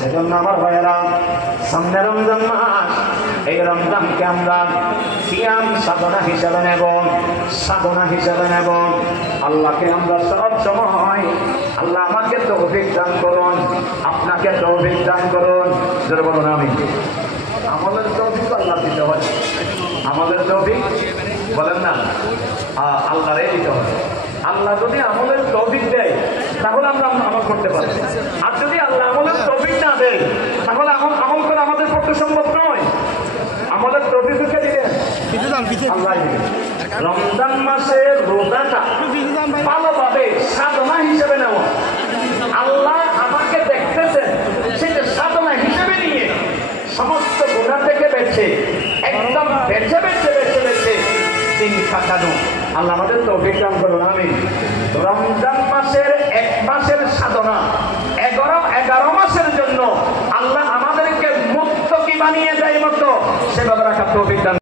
সেজন্য আমার ভাইয়েরা, সামনে রমজান মাস, এই রমজানকে আমরা সিয়াম সাধনা হিসেবে নেব, আল্লাহকে আমরা সব সময়, আল্লাহ আমাকে তৌফিক দান করুন, আপনাকে তৌফিক দান করুন। যারা বলুন আমি, আমাদের তৌফিক আল্লাহ দিতে হয়, আমাদের তৌফিক বলেন না আল্লাহরে দিতে হয়। আল্লাহ যদি আমলের তৌফিক দেয় তাহলে আমরা আমল করতে পারি, আর যদি আল্লাহ আমলের তৌফিক না দেয় তাহলে আমল করা আমাদের পক্ষে সম্ভব নয়। আমলের তৌফিক কে দিবেন? আল্লাহ দিবেন। রমজান মাসে রোজাটা ভালোভাবে সাধনা হিসেবে নেওয়া, আল্লাহ আমাকে দেখতেছেন সেটা সাধনা হিসেবে নিয়ে সমস্ত গুনাহ থেকে বেঁচে, একদম বেঁচে দিন কাটানো আল্লাহ আমাদের তৌফিক দান করুন। আমিন। রমজান মাসের 1 মাসের সাধনা 11 মাসের জন্য আল্লাহ আমাদেরকে মুত্তাকি বানিয়ে দেয় মতো সেভাবে রাখার তৌফিক দান